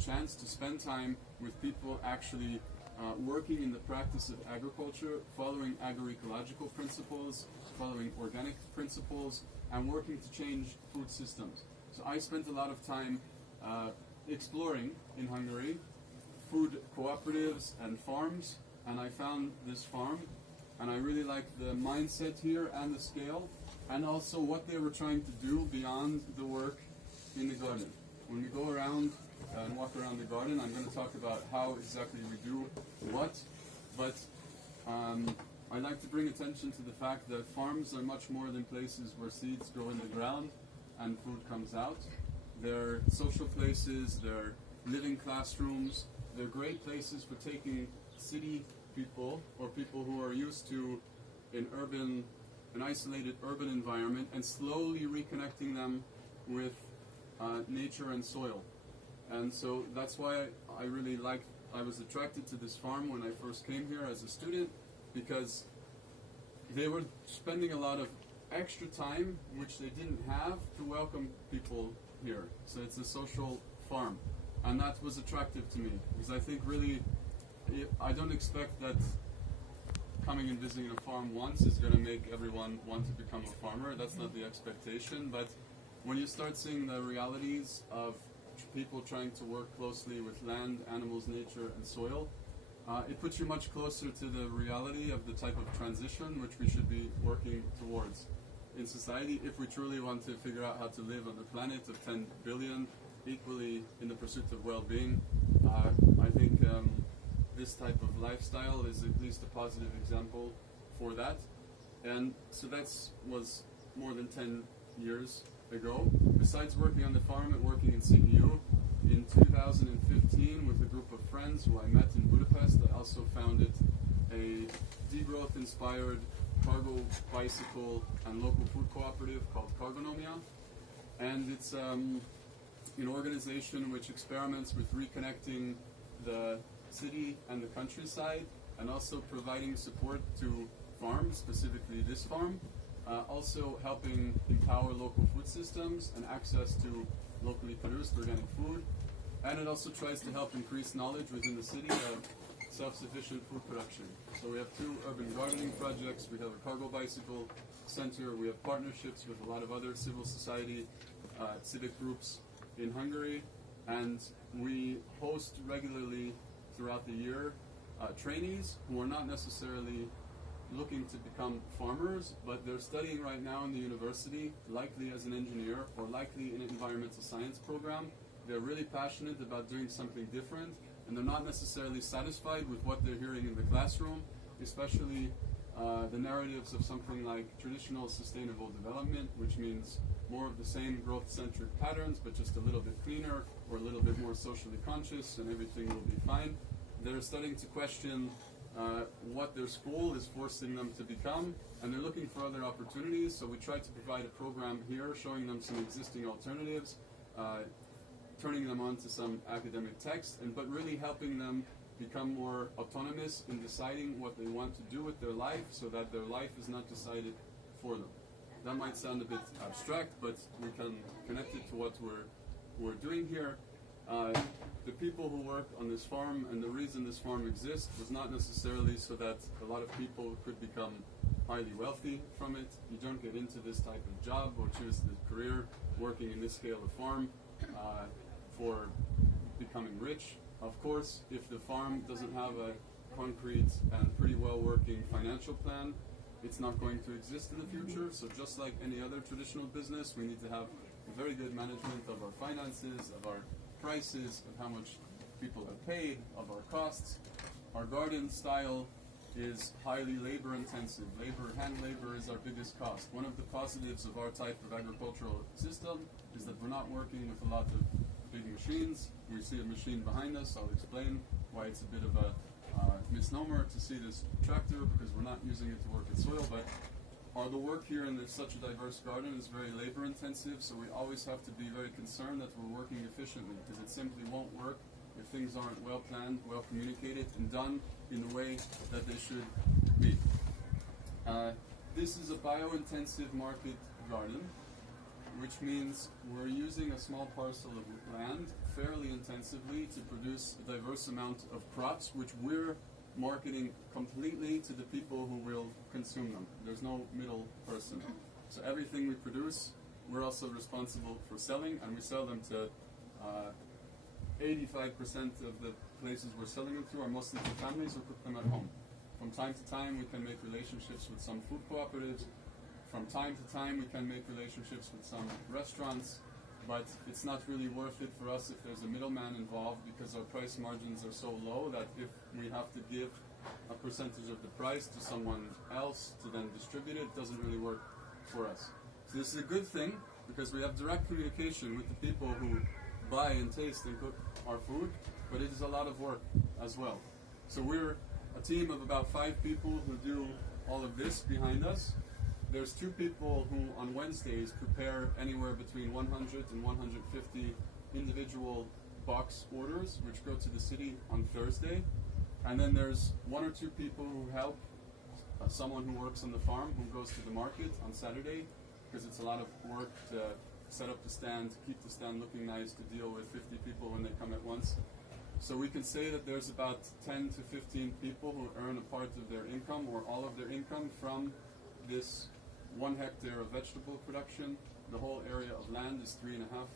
chance to spend time with people actually working in the practice of agriculture, following agroecological principles, following organic principles, and working to change food systems. So I spent a lot of time exploring in Hungary food cooperatives and farms, and I found this farm, and I really liked the mindset here and the scale, and also what they were trying to do beyond the work in the garden. When we go around and walk around the garden, I'm going to talk about how exactly we do what, but I'd like to bring attention to the fact that farms are much more than places where seeds grow in the ground and food comes out. They're social places, they're living classrooms, they're great places for taking city people or people who are used to an isolated urban environment and slowly reconnecting them with nature and soil. And so that's why I was attracted to this farm when I first came here as a student, because they were spending a lot of extra time, which they didn't have, to welcome people here. So it's a social farm. And that was attractive to me, because I think really, I don't expect that coming and visiting a farm once is going to make everyone want to become a farmer. That's not the expectation. But when you start seeing the realities of people trying to work closely with land, animals, nature, and soil, it puts you much closer to the reality of the type of transition which we should be working towards in society if we truly want to figure out how to live on the planet of 10 billion equally in the pursuit of well-being. I think this type of lifestyle is at least a positive example for that. And so that was more than 10 years ago. Besides working on the farm and working in CEU, in 2015 with a group of friends who I met in Budapest, I also founded a degrowth inspired cargo bicycle and local food cooperative called Cargonomia. And it's an organization which experiments with reconnecting the city and the countryside, and also providing support to farms, specifically this farm, also helping empower local food systems and access to locally produced organic food. And it also tries to help increase knowledge within the city of self-sufficient food production. So we have 2 urban gardening projects, we have a cargo bicycle center, we have partnerships with a lot of other civil society, civic groups in Hungary, and we host regularly throughout the year trainees who are not necessarily looking to become farmers, but they're studying right now in the university, likely as an engineer or likely in an environmental science program. They're really passionate about doing something different, and they're not necessarily satisfied with what they're hearing in the classroom, especially the narratives of something like traditional sustainable development, which means more of the same growth-centric patterns, but just a little bit cleaner or a little bit more socially conscious, and everything will be fine. They're starting to question what their school is forcing them to become, and they're looking for other opportunities. So we try to provide a program here showing them some existing alternatives, turning them on to some academic text, but really helping them become more autonomous in deciding what they want to do with their life, so that their life is not decided for them. That might sound a bit abstract, but we can connect it to what we're doing here. The people who work on this farm, and the reason this farm exists, was not necessarily so that a lot of people could become highly wealthy from it. You don't get into this type of job or choose the career working in this scale of farm for becoming rich. Of course, if the farm doesn't have a concrete and pretty well working financial plan, it's not going to exist in the future. So just like any other traditional business, we need to have a very good management of our finances, of our prices, of how much people are paid, of our costs. Our garden style is highly labor intensive. Hand labor is our biggest cost. One of the positives of our type of agricultural system is that we're not working with a lot of big machines. We see a machine behind us. I'll explain why it's a bit of a misnomer to see this tractor, because we're not using it to work in soil, but the work here in such a diverse garden is very labor intensive, so we always have to be very concerned that we're working efficiently, because it simply won't work if things aren't well planned, well communicated, and done in the way that they should be. This is a bio-intensive market garden, which means we're using a small parcel of land fairly intensively to produce a diverse amount of crops, which we're marketing completely to the people who will consume them. There's no middle person. So everything we produce, we're also responsible for selling, and we sell them to 85% of the places we're selling them to are mostly to families who cook them at home. From time to time, we can make relationships with some food cooperatives. From time to time, we can make relationships with some restaurants, but it's not really worth it for us if there's a middleman involved, because our price margins are so low that if we have to give a percentage of the price to someone else to then distribute it, it doesn't really work for us. So this is a good thing, because we have direct communication with the people who buy and taste and cook our food, but it is a lot of work as well. So we're a team of about 5 people who do all of this behind us. There's 2 people who on Wednesdays prepare anywhere between 100 and 150 individual box orders, which go to the city on Thursday. And then there's 1 or 2 people who help someone who works on the farm who goes to the market on Saturday, because it's a lot of work to set up the stand, to keep the stand looking nice, to deal with 50 people when they come at once. So we can say that there's about 10 to 15 people who earn a part of their income or all of their income from this 1 hectare of vegetable production. The whole area of land is 3.5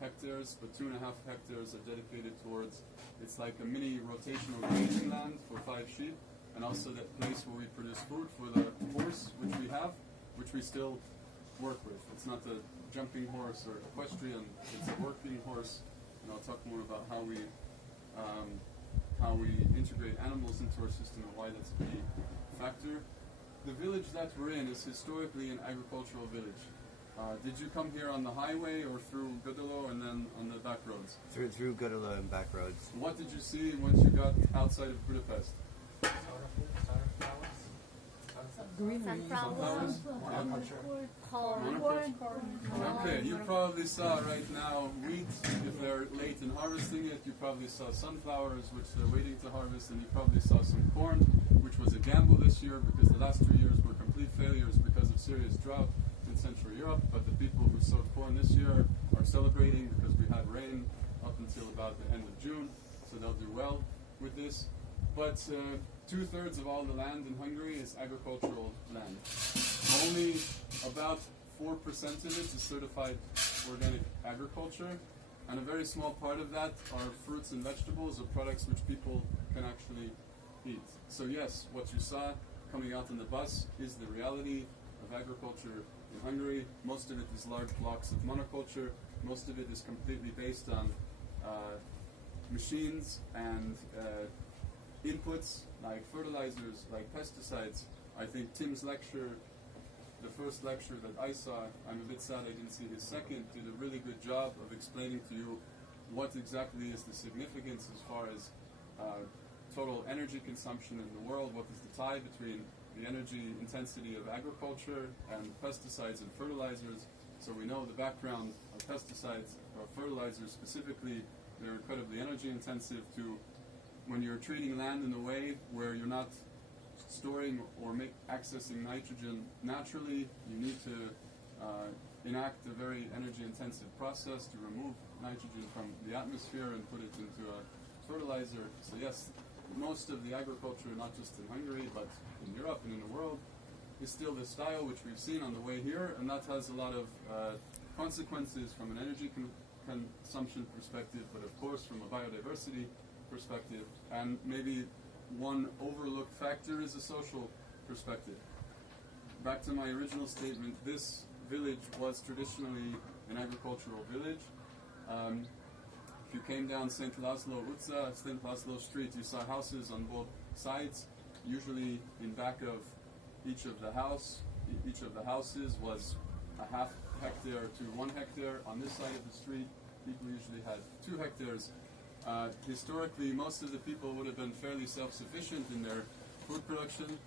hectares, but 2.5 hectares are dedicated towards, it's like a mini rotational grazing land for 5 sheep, and also that place where we produce food for the horse, which we have, which we still work with. It's not a jumping horse or equestrian, it's a working horse, and I'll talk more about how we integrate animals into our system and why that's a key factor. The village that we're in is historically an agricultural village. Did you come here on the highway or through Gödöllő and then on the back roads? Through Gödöllő and back roads. What did you see once you got outside of Budapest? Sunflowers. Okay, you probably saw right now wheat. If they're late in harvesting it, you probably saw sunflowers, which they're waiting to harvest, and you probably saw some corn, which was a gamble this year because the last 2 years were complete failures because of serious drought in Central Europe. But the people who sowed corn this year are celebrating because we had rain up until about the end of June, so they'll do well with this. But 2/3 of all the land in Hungary is agricultural land. Only about 4% of it is certified organic agriculture, and a very small part of that are fruits and vegetables or products which people can actually eat. So yes, what you saw coming out on the bus is the reality of agriculture in Hungary. Most of it is large blocks of monoculture. Most of it is completely based on machines and inputs like fertilizers, like pesticides. I think Tim's lecture, the first lecture that I saw, I'm a bit sad I didn't see his second, did a really good job of explaining to you what exactly is the significance as far as total energy consumption in the world, what is the tie between the energy intensity of agriculture and pesticides and fertilizers. So we know the background of pesticides or fertilizers specifically, they're incredibly energy intensive. To when you're treating land in a way where you're not storing or accessing nitrogen naturally, you need to enact a very energy intensive process to remove nitrogen from the atmosphere and put it into a fertilizer. So yes, most of the agriculture, not just in Hungary, but in Europe and in the world, is still the style which we've seen on the way here, and that has a lot of consequences from an energy consumption perspective, but of course from a biodiversity perspective, and maybe one overlooked factor is a social perspective. Back to my original statement, this village was traditionally an agricultural village. If you came down St. Laszlo Utca, St. Laszlo Street, you saw houses on both sides. Usually in back of each of the houses was a half hectare to 1 hectare. On this side of the street, people usually had 2 hectares. Historically, most of the people would have been fairly self-sufficient in their food production.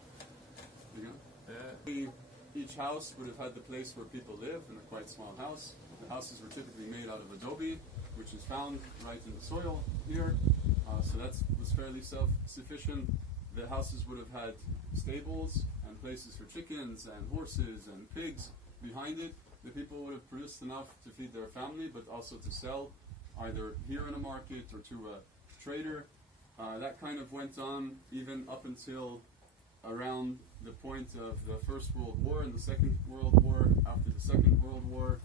Each house would have had the place where people live in a quite small house. The houses were typically made out of adobe, which is found right in the soil here. So that was fairly self-sufficient. The houses would have had stables and places for chickens and horses and pigs behind it. The people would have produced enough to feed their family, but also to sell either here in a market or to a trader. That kind of went on even up until around the point of the First World War and the Second World War. After the Second World War,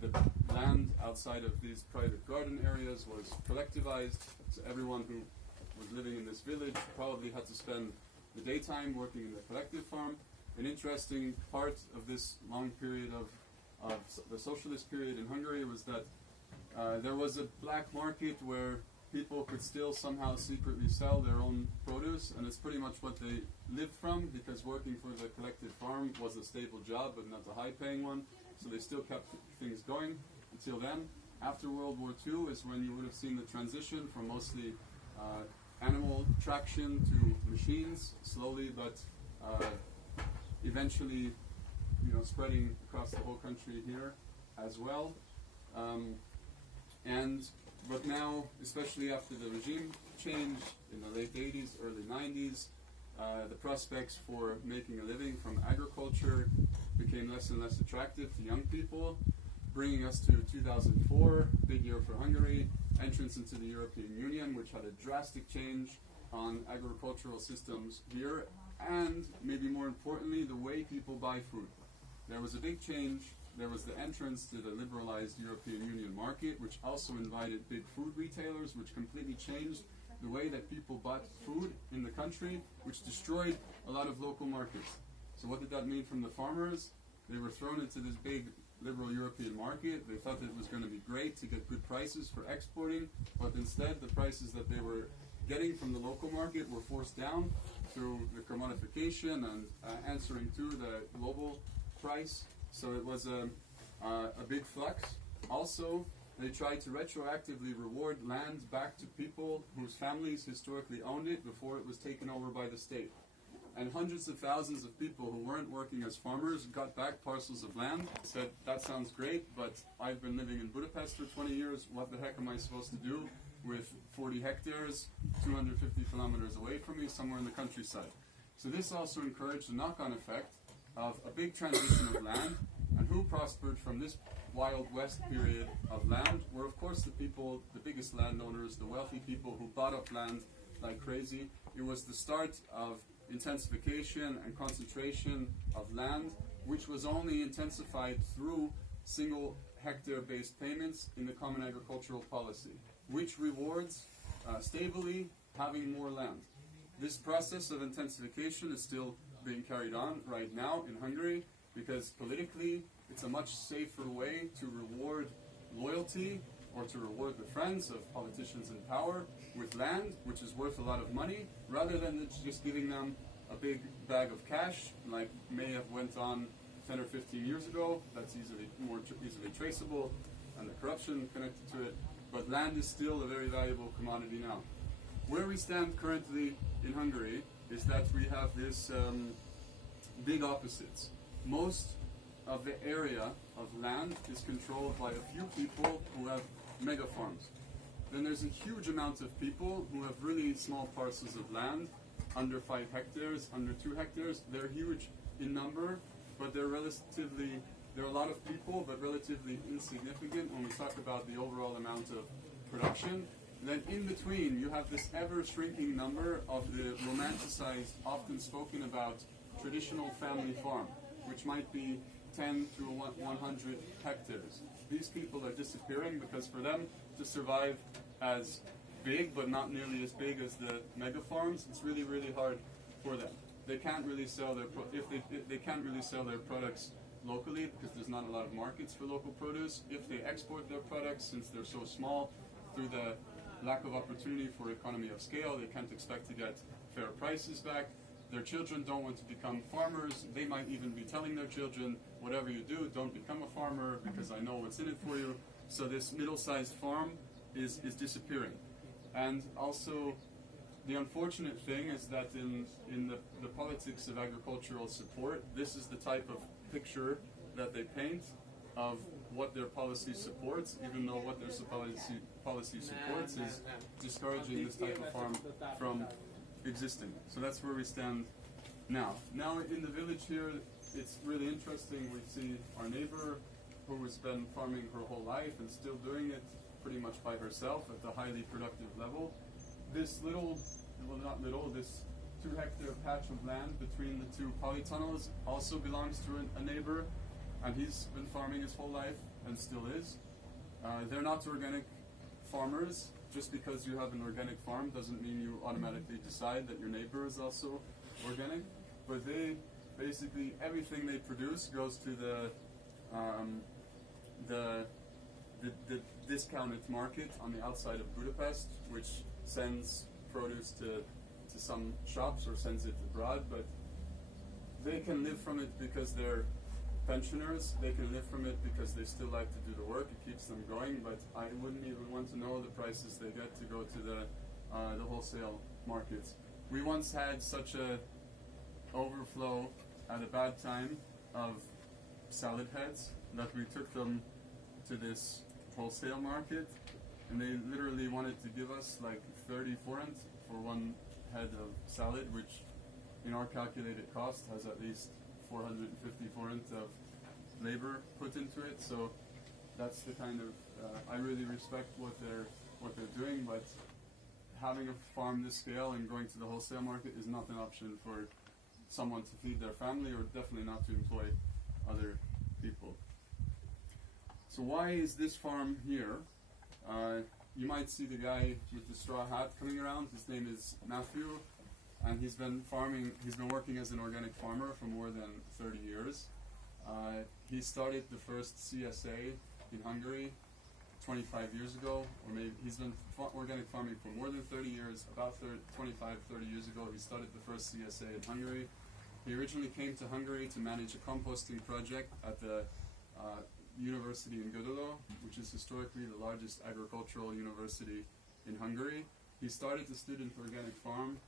the land outside of these private garden areas was collectivized, so everyone who was living in this village probably had to spend the daytime working in the collective farm. An interesting part of this long period of the socialist period in Hungary was that there was a black market where people could still somehow secretly sell their own produce, and it's pretty much what they lived from, because working for the collective farm was a stable job but not a high-paying one, so they still kept things going until then. After World War II is when you would have seen the transition from mostly animal traction to machines, slowly but eventually, spreading across the whole country here as well. But now, especially after the regime change in the late 80s, early 90s, the prospects for making a living from agriculture became less and less attractive to young people, bringing us to 2004, big year for Hungary, entrance into the European Union, which had a drastic change on agricultural systems here, and maybe more importantly, the way people buy food. There was a big change. There was the entrance to the liberalized European Union market, which also invited big food retailers, which completely changed the way that people bought food in the country, which destroyed a lot of local markets. So what did that mean from the farmers? They were thrown into this big liberal European market. They thought that it was going to be great to get good prices for exporting, but instead the prices that they were getting from the local market were forced down through the commodification and answering to the global price. So it was a big flux. Also, they tried to retroactively reward land back to people whose families historically owned it before it was taken over by the state. And hundreds of thousands of people who weren't working as farmers got back parcels of land, said, that sounds great, but I've been living in Budapest for 20 years, what the heck am I supposed to do with 40 hectares, 250 kilometers away from me, somewhere in the countryside? So this also encouraged a knock-on effect of a big transition of land, and who prospered from this Wild West period of land were, of course, the people, the biggest landowners, the wealthy people who bought up land like crazy. It was the start of intensification and concentration of land, which was only intensified through single hectare-based payments in the Common Agricultural Policy, which rewards stably having more land. This process of intensification is still being carried on right now in Hungary, because politically it's a much safer way to reward loyalty or to reward the friends of politicians in power with land, which is worth a lot of money, rather than just giving them a big bag of cash, like may have went on 10 or 15 years ago. That's more easily traceable, and the corruption connected to it. But land is still a very valuable commodity now. Where we stand currently in Hungary is that we have this big opposites. Most of the area of land is controlled by a few people who have mega farms. Then there's a huge amount of people who have really small parcels of land, under 5 hectares, under 2 hectares. They're huge in number, but there are a lot of people, but relatively insignificant when we talk about the overall amount of production. Then in between, you have this ever-shrinking number of the romanticized, often spoken about traditional family farm, which might be 10 to 100 hectares. These people are disappearing because for them to survive as big, but not nearly as big as the mega farms, it's really, really hard for them. They can't really sell their they can't really sell their products locally because there's not a lot of markets for local produce. If they export their products, since they're so small, through the lack of opportunity for economy of scale, they can't expect to get fair prices back. Their children don't want to become farmers. They might even be telling their children, whatever you do, don't become a farmer because I know what's in it for you. So this middle-sized farm is disappearing. And also, the unfortunate thing is that in the politics of agricultural support, this is the type of picture that they paint of what their policy supports, even though what their policy supports is discouraging this type of farm from existing. So that's where we stand now. Now in the village here, it's really interesting. We see our neighbor who has been farming her whole life and still doing it pretty much by herself at the highly productive level. This little, well not little, this 2-hectare patch of land between the two polytunnels also belongs to a neighbor, and he's been farming his whole life and still is. They're not organic farmers. Just because you have an organic farm doesn't mean you automatically decide that your neighbor is also organic, but they basically, everything they produce goes to the discounted market on the outside of Budapest, which sends produce to some shops or sends it abroad, but they can live from it because they're pensioners. They can live from it because they still like to do the work. It keeps them going, but I wouldn't even want to know the prices they get to go to the wholesale markets. We once had such a overflow at a bad time of salad heads that we took them to this wholesale market, and they literally wanted to give us like 30 forint for one head of salad, which in our calculated cost has at least 450 forint of labor put into it. So that's the kind of I really respect what they're doing, but having a farm this scale and going to the wholesale market is not an option for someone to feed their family, or definitely not to employ other people. So why is this farm here? You might see the guy with the straw hat coming around. His name is Matthew, and he's been working as an organic farmer for more than 30 years. He started the first CSA in Hungary 25 years ago, or maybe he's been organic farming for more than 30 years. About 25, 30 years ago, he started the first CSA in Hungary. He originally came to Hungary to manage a composting project at the university in Gödöllő, which is historically the largest agricultural university in Hungary. He started the student organic farm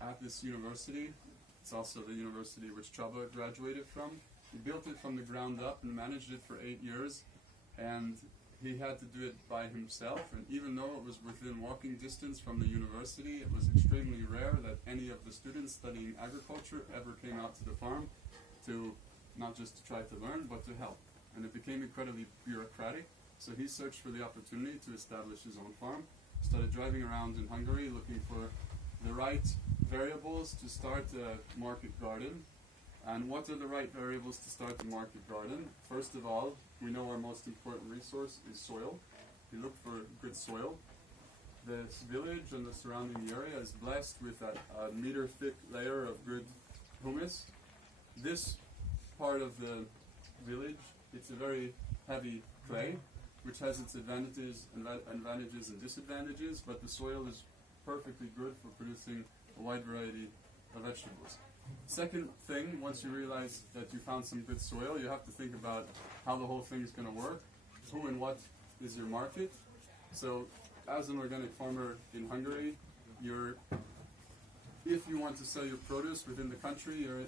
at this university. It's also the university which Csaba graduated from. He built it from the ground up and managed it for 8 years, and he had to do it by himself. And even though it was within walking distance from the university, it was extremely rare that any of the students studying agriculture ever came out to the farm to not just to try to learn, but to help. And it became incredibly bureaucratic, so he searched for the opportunity to establish his own farm. Started driving around in Hungary looking for the right variables to start a market garden. And what are the right variables to start the market garden? First of all, we know our most important resource is soil. We look for good soil. This village and the surrounding area is blessed with a meter-thick layer of good humus. This part of the village, it's a very heavy clay, which has its advantages and disadvantages, but the soil is perfectly good for producing a wide variety of vegetables. Second thing, once you realize that you found some good soil, you have to think about how the whole thing is going to work. Who and what is your market? So, as an organic farmer in Hungary, if you want to sell your produce within the country, you're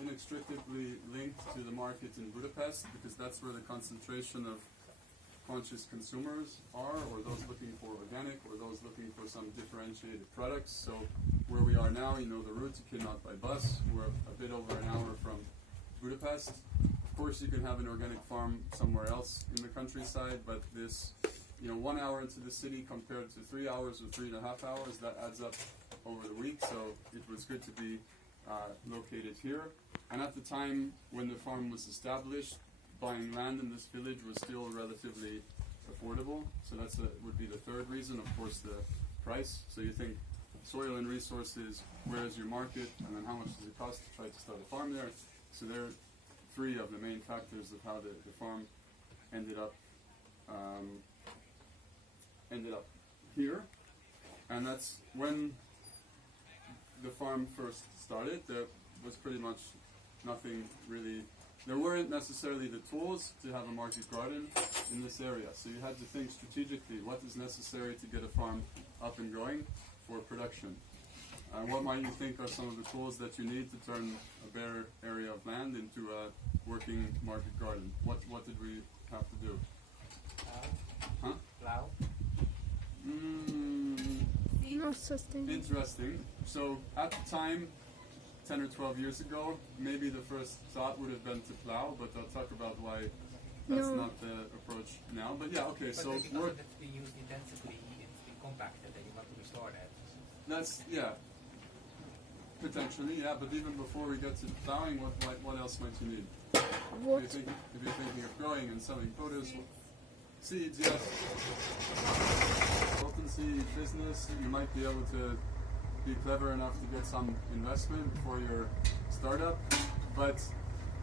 inextricably linked to the market in Budapest, because that's where the concentration of conscious consumers are, or those looking for organic, or those looking for some differentiated products. So where we are now, you know the route, you cannot by bus. We're a bit over an hour from Budapest. Of course, you can have an organic farm somewhere else in the countryside, but this, 1 hour into the city compared to 3 hours or 3.5 hours, that adds up over the week. So it was good to be located here. And at the time when the farm was established, buying land in this village was still relatively affordable. So would be the third reason, of course, the price. So you think soil and resources, where is your market, and then how much does it cost to try to start a farm there? So there are three of the main factors of how the farm ended up here. And that's when the farm first started. There was pretty much nothing really. There weren't necessarily the tools to have a market garden in this area. So you had to think strategically, what is necessary to get a farm up and going for production? What might you think are some of the tools that you need to turn a bare area of land into a working market garden? What did we have to do? Huh? Plow. Interesting. So at the time, 10 or 12 years ago, maybe the first thought would have been to plow, but I'll talk about why That's No. not the approach now. But yeah, okay. But So because we're, of it's been used intensively, it's been compacted, and you want to restore that. that's yeah. Potentially, yeah. But even before we get to plowing, what else might you need? What? If you're thinking of growing and selling produce, seeds, yes. Consultancy, business, you might be able to be clever enough to get some investment for your startup. But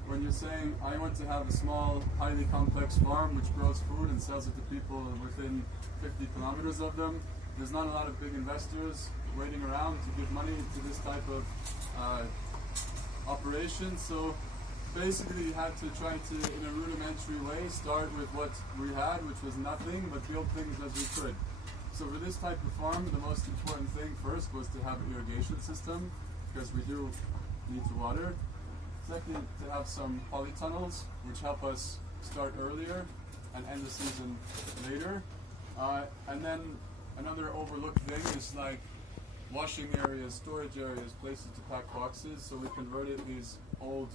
when you're saying, I want to have a small, highly complex farm which grows food and sells it to people within 50 kilometers of them, there's not a lot of big investors waiting around to give money to this type of operation. So basically you had to try to, in a rudimentary way, start with what we had, which was nothing, but build things as we could. So for this type of farm, the most important thing first was to have an irrigation system, because we do need to water. Second, to have some polytunnels, which help us start earlier and end the season later. And then another overlooked thing is like washing areas, storage areas, places to pack boxes. So we converted these old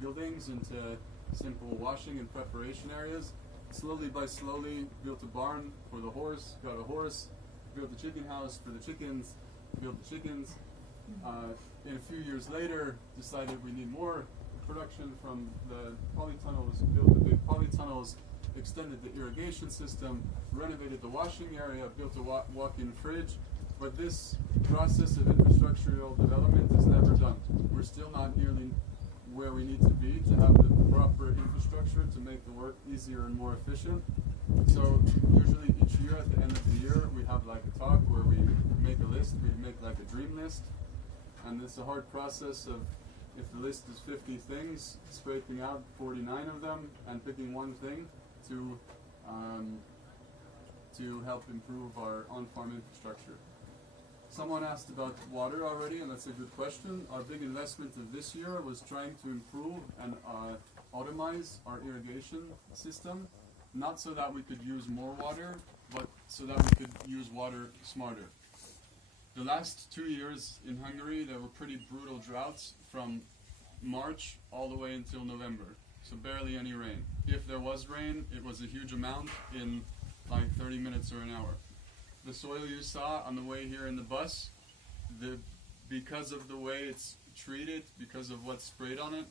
buildings into simple washing and preparation areas. Slowly by slowly, built a barn for the horse, got a horse, built a chicken house for the chickens, built the chickens. In a few years later, decided we need more production from the polytunnels, built the big polytunnels, extended the irrigation system, renovated the washing area, built a walk-in fridge. But this process of infrastructural development is never done. We're still not nearly where we need to be to have the proper infrastructure to make the work easier and more efficient. So usually each year at the end of the year we have like a talk where we make a list, we make like a dream list, and it's a hard process of, if the list is 50 things, scraping out 49 of them and picking one thing to help improve our on-farm infrastructure. Someone asked about water already, and that's a good question. Our big investment of this year was trying to improve and automize our irrigation system, not so that we could use more water, but so that we could use water smarter. The last 2 years in Hungary, there were pretty brutal droughts from March all the way until November, so barely any rain. If there was rain, it was a huge amount in like 30 minutes or an hour. The soil you saw on the way here in the bus, because of the way it's treated, because of what's sprayed on it,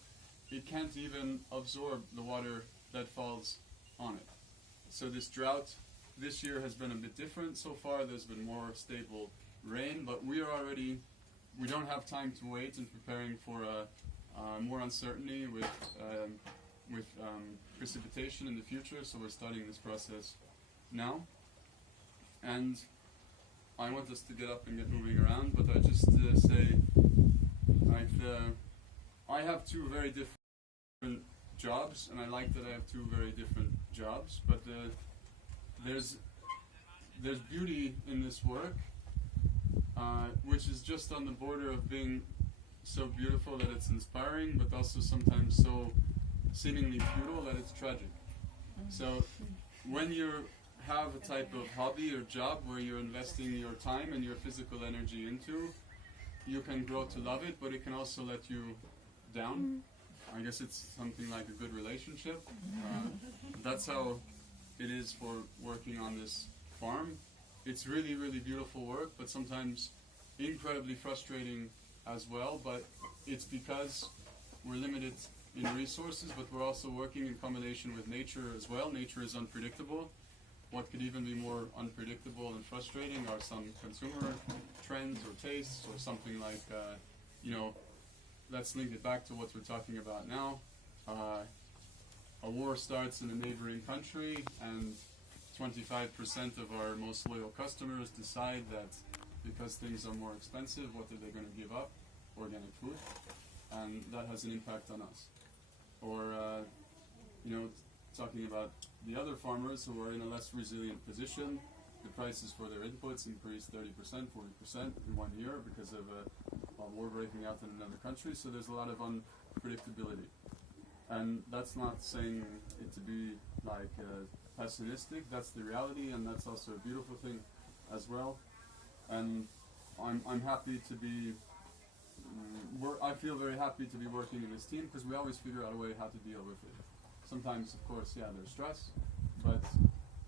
it can't even absorb the water that falls on it. So this drought this year has been a bit different so far. There's been more stable rain, but we don't have time to wait in preparing for more uncertainty with precipitation in the future, so we're starting this process now. And I want us to get up and get moving around, but I just say, like, I have two very different jobs, and I like that I have two very different jobs, but there's beauty in this work, which is just on the border of being so beautiful that it's inspiring, but also sometimes so seemingly futile that it's tragic. So when you have a type of hobby or job where you're investing your time and your physical energy into, you can grow to love it, but it can also let you down. I guess it's something like a good relationship. That's how it is for working on this farm. It's really, really beautiful work, but sometimes incredibly frustrating as well. But it's because we're limited in resources, but we're also working in combination with nature as well. Nature is unpredictable. What could even be more unpredictable and frustrating are some consumer trends or tastes or something like, let's link it back to what we're talking about now. A war starts in a neighboring country, and 25% of our most loyal customers decide that because things are more expensive, what are they going to give up? Organic food. And that has an impact on us. Or, talking about the other farmers who are in a less resilient position, the prices for their inputs increased 30%, 40% in 1 year because of a war breaking out in another country. So there's a lot of unpredictability. And that's not saying it to be like pessimistic. That's the reality, and that's also a beautiful thing as well. And I'm happy to be. I feel very happy to be working in this team because we always figure out a way how to deal with it. Sometimes, of course, yeah, there's stress, but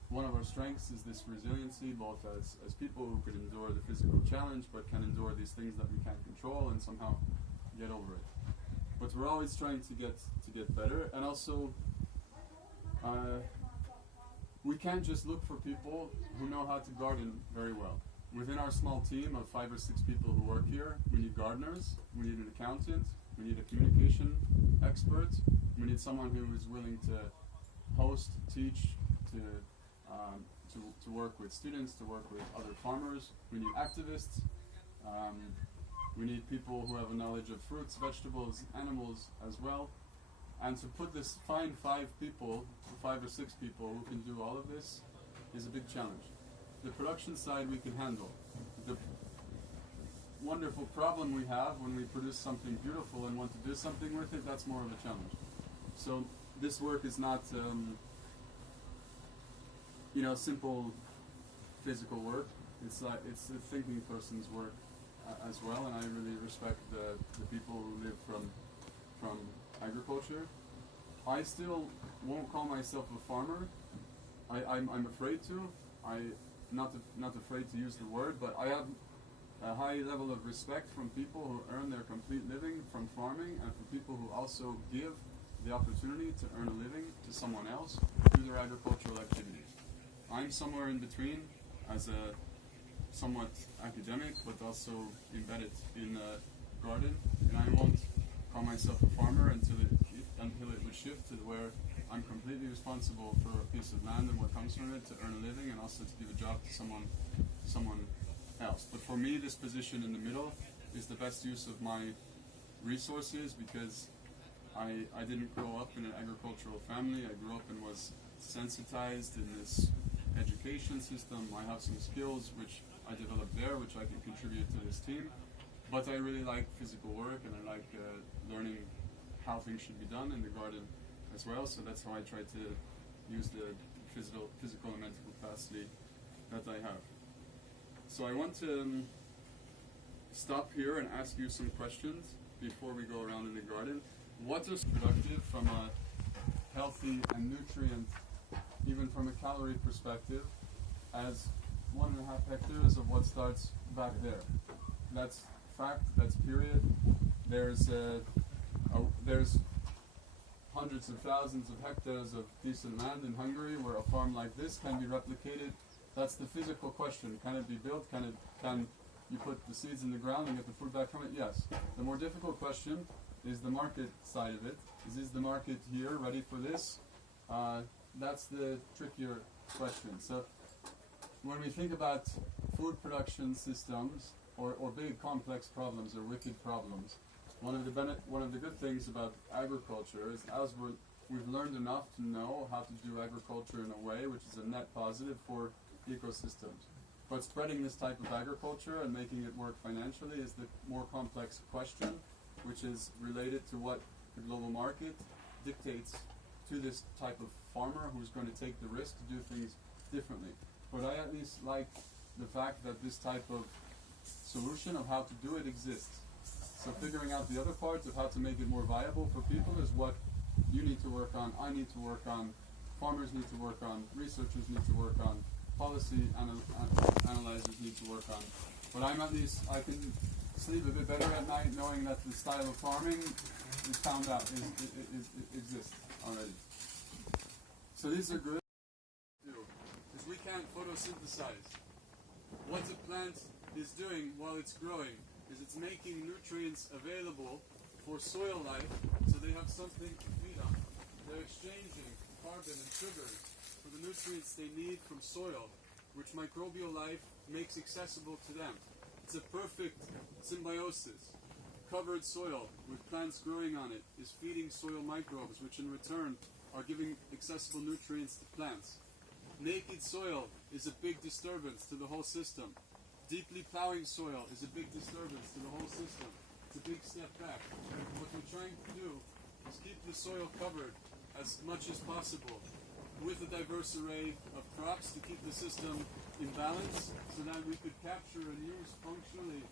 one of our strengths is this resiliency, both as people who could endure the physical challenge, but can endure these things that we can't control and somehow get over it. But we're always trying to get better, and also we can't just look for people who know how to garden very well. Within our small team of 5 or 6 people who work here, we need gardeners, we need an accountant, we need a communication expert, we need someone who is willing to host, teach, to work with students, to work with other farmers. We need activists. We need people who have a knowledge of fruits, vegetables, animals as well. And to put this, find 5 or 6 people who can do all of this is a big challenge. The production side we can handle. The wonderful problem we have when we produce something beautiful and want to do something with it, that's more of a challenge. So this work is not simple physical work. It's a thinking person's work as well, and I really respect the people who live from agriculture. I still won't call myself a farmer. I'm afraid to. I'm not afraid to use the word, but I have a high level of respect from people who earn their complete living from farming, and from people who also give the opportunity to earn a living to someone else through their agricultural activities. I'm somewhere in between as a somewhat academic, but also embedded in a garden, and I won't call myself a farmer until it would shift to where I'm completely responsible for a piece of land and what comes from it to earn a living, and also to give a job to someone else. But for me, this position in the middle is the best use of my resources, because I didn't grow up in an agricultural family. I grew up and was sensitized in this education system. I have some skills which I developed there, which I can contribute to this team. But I really like physical work, and I like learning how things should be done in the garden as well. So that's how I try to use the physical and mental capacity that I have. So I want to stop here and ask you some questions before we go around in the garden. What is productive from a healthy and nutrient, even from a calorie perspective, as 1.5 hectares of what starts back there? That's fact, that's period. There's hundreds of thousands of hectares of decent land in Hungary where a farm like this can be replicated. That's the physical question. Can it be built? Can you put the seeds in the ground and get the food back from it? Yes. The more difficult question is the market side of it. Is the market here ready for this? That's the trickier question. So when we think about food production systems or big complex problems or wicked problems, one of the good things about agriculture is as we've learned enough to know how to do agriculture in a way which is a net positive for ecosystems. But spreading this type of agriculture and making it work financially is the more complex question, which is related to what the global market dictates to this type of farmer who's going to take the risk to do things differently. But I at least like the fact that this type of solution of how to do it exists. So figuring out the other parts of how to make it more viable for people is what you need to work on, I need to work on, farmers need to work on, researchers need to work on, policy analyzers need to work on. But I can sleep a bit better at night knowing that the style of farming is found out, exists already. So these are good. Because we can't photosynthesize. What a plant is doing while it's growing is it's making nutrients available for soil life so they have something to feed on. They're exchanging carbon and sugars for the nutrients they need from soil, which microbial life makes accessible to them. It's a perfect symbiosis. Covered soil with plants growing on it is feeding soil microbes, which in return are giving accessible nutrients to plants. Naked soil is a big disturbance to the whole system. Deeply plowing soil is a big disturbance to the whole system. It's a big step back. What we're trying to do is keep the soil covered as much as possible with a diverse array of crops to keep the system in balance so that we could capture and use functionally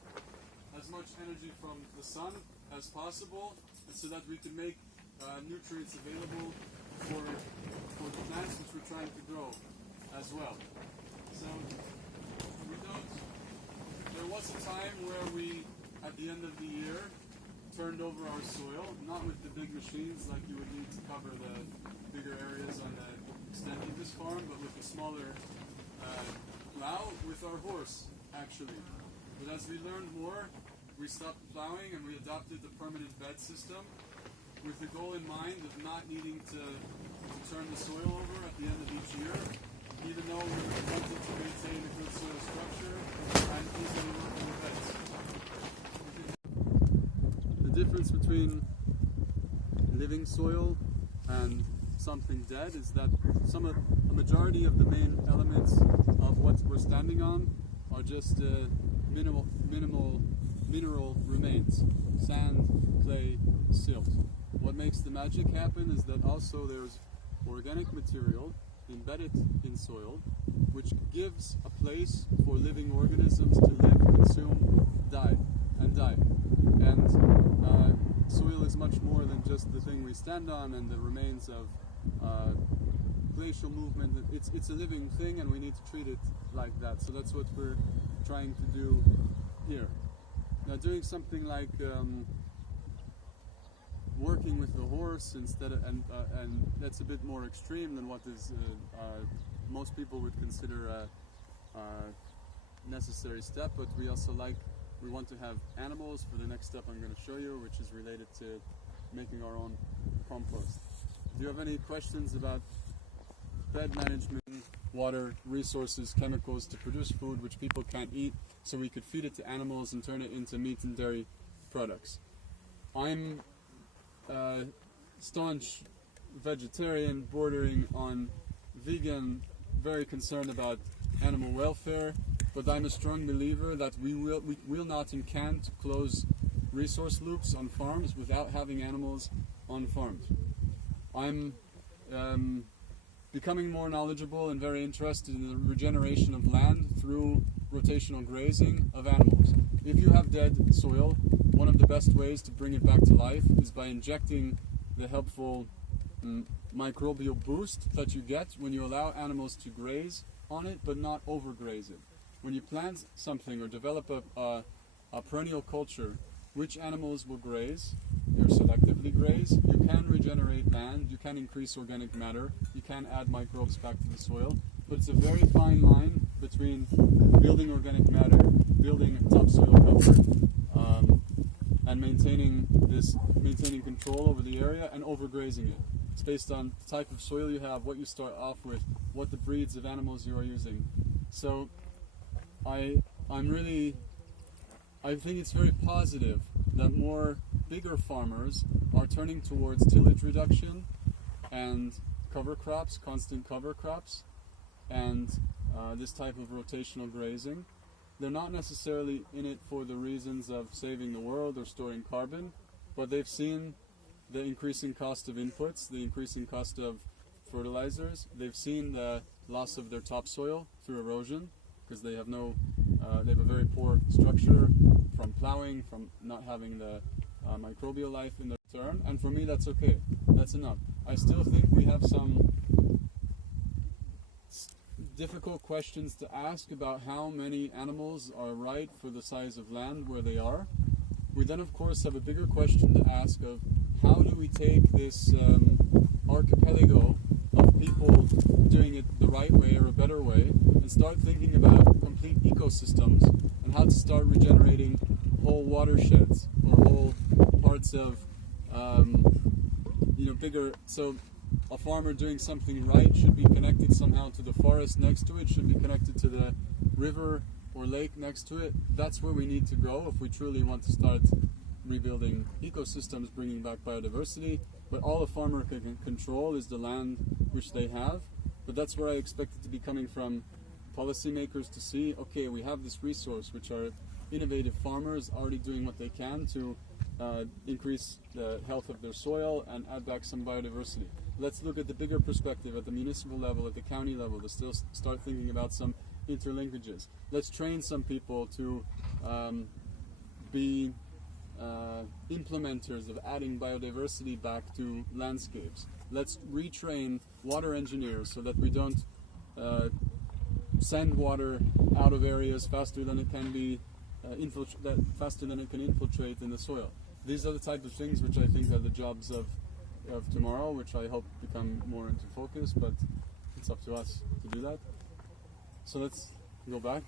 as much energy from the sun as possible, and so that we could make nutrients available for the plants which we're trying to grow as well. So there was a time where we, at the end of the year, turned over our soil, not with the big machines like you would need to cover the bigger areas on the extent of this farm, but with a smaller plow with our horse, actually. But as we learned more, we stopped plowing and we adopted the permanent bed system with the goal in mind of not needing to turn the soil over at the end of each year, even though we wanted to maintain a good soil structure and easily work on the beds. The difference between living soil and something dead is that a majority of the main elements of what we're standing on are just minimal mineral remains: sand, clay, silt. What makes the magic happen is that also there's organic material embedded in soil, which gives a place for living organisms to live, consume, die. And soil is much more than just the thing we stand on and the remains of glacial movement. It's a living thing, and we need to treat it like that. So that's what we're trying to do here. Now, doing something like working with the horse instead of, and that's a bit more extreme than what is most people would consider a necessary step. But we also we want to have animals for the next step I'm going to show you, which is related to making our own compost. Do you have any questions about bed management, water, resources, chemicals to produce food which people can't eat, so we could feed it to animals and turn it into meat and dairy products? I'm staunch vegetarian, bordering on vegan, very concerned about animal welfare, but I'm a strong believer that we will not and can't close resource loops on farms without having animals on farms. I'm becoming more knowledgeable and very interested in the regeneration of land through rotational grazing of animals. If you have dead soil, one of the best ways to bring it back to life is by injecting the helpful microbial boost that you get when you allow animals to graze on it but not overgraze it. When you plant something or develop a perennial culture, which animals will graze, or selectively graze, you can regenerate land, you can increase organic matter, you can add microbes back to the soil, but it's a very fine line between building organic matter, building topsoil cover, and maintaining control over the area and overgrazing it. It's based on the type of soil you have, what you start off with, what the breeds of animals you are using. So I think it's very positive that more bigger farmers are turning towards tillage reduction and cover crops, constant cover crops, and this type of rotational grazing. They're not necessarily in it for the reasons of saving the world or storing carbon, but they've seen the increasing cost of inputs, the increasing cost of fertilizers. They've seen the loss of their topsoil through erosion, because they have they have a very poor structure from plowing, from not having the microbial life in the term, and for me that's okay, that's enough. I still think we have some difficult questions to ask about how many animals are right for the size of land where they are. We then of course have a bigger question to ask of how do we take this archipelago of people doing it the right way or a better way and start thinking about complete ecosystems and how to start regenerating whole watersheds or whole parts of bigger. So a farmer doing something right should be connected somehow to the forest next to it, should be connected to the river or lake next to it. That's where we need to go if we truly want to start rebuilding ecosystems, bringing back biodiversity. But all a farmer can control is the land which they have. But that's where I expect it to be coming from policymakers, to see, okay, we have this resource, which are innovative farmers already doing what they can to increase the health of their soil and add back some biodiversity. Let's look at the bigger perspective at the municipal level, at the county level, to still start thinking about some interlinkages. Let's train some people to be implementers of adding biodiversity back to landscapes. let's retrain water engineers so that we don't send water out of areas faster than it can be faster than it can infiltrate in the soil. These are the type of things which I think are the jobs of tomorrow, which I hope become more into focus, but it's up to us to do that. So let's go back.